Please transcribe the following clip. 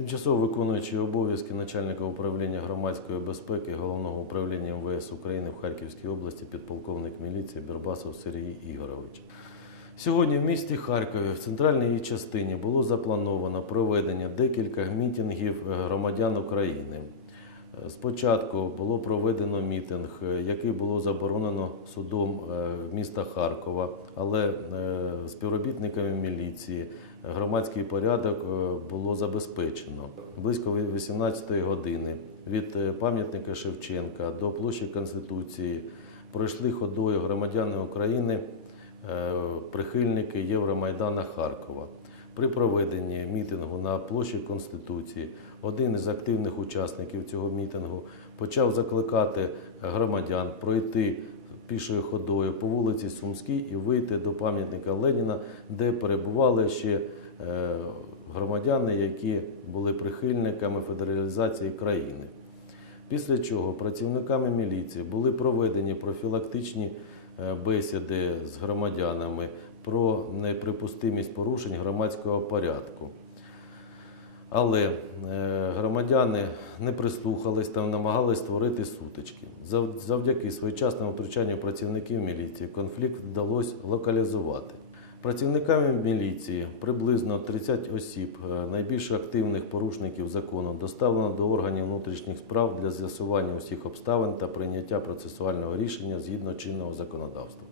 Тимчасово виконуючий обов'язки начальника управління громадської безпеки Головного управління МВС України в Харківській області підполковник міліції Бербасов Сергій Ігорович. Сьогодні в місті Харкові в центральній частині було заплановано проведення декілька мітингів громадян України. Спочатку було проведено мітинг, е, який було заборонено судом е, міста Харкова, але е, співробітниками міліції громадський порядок було забезпечено. Близько 18 години від пам'ятника Шевченка до площі Конституції пройшли ходою громадяни України, прихильники Євромайдана Харкова. При проведенні мітингу на площі Конституції один із активних учасників цього мітингу почав закликати громадян пройти пішою ходою по вулиці Сумській і вийти до пам'ятника Леніна, де перебували ще е, громадяни, які були прихильниками федералізації країни. Після чого працівниками міліції були проведені профілактичні е, бесіди з громадянами про неприпустимість порушень громадського порядку. Але е, громадяни не прислухались та намагались створити сутички. Завдяки своєчасному втручанню працівників міліції конфлікт вдалося локалізувати. Працівниками міліції приблизно 30 осіб, е, найбільш активних порушників закону, доставлено до органів внутрішніх справ для з'ясування усіх обставин та прийняття процесуального рішення згідно чинного законодавства.